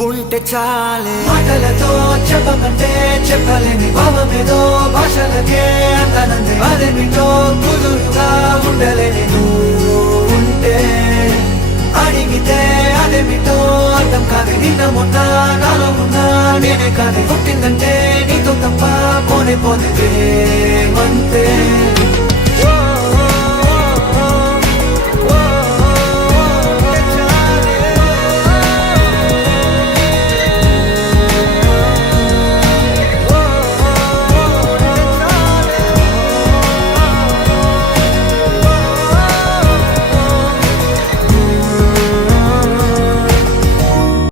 నువ్వుంటే చాలే మాటలతో చెప్పమంటే చెప్పలేని భావమేదో భాషలకే అందనందే అదేమిటో కుదురుగా ఉండలేని నువ్వు ఉంటే అడిగితే అదేమిటో అర్థం కాదు నిన్న మొన్న నాలో ఉన్నా నేనే కాదు పుట్టిందంటే నీతో తప్ప పోనే పోనే మంతే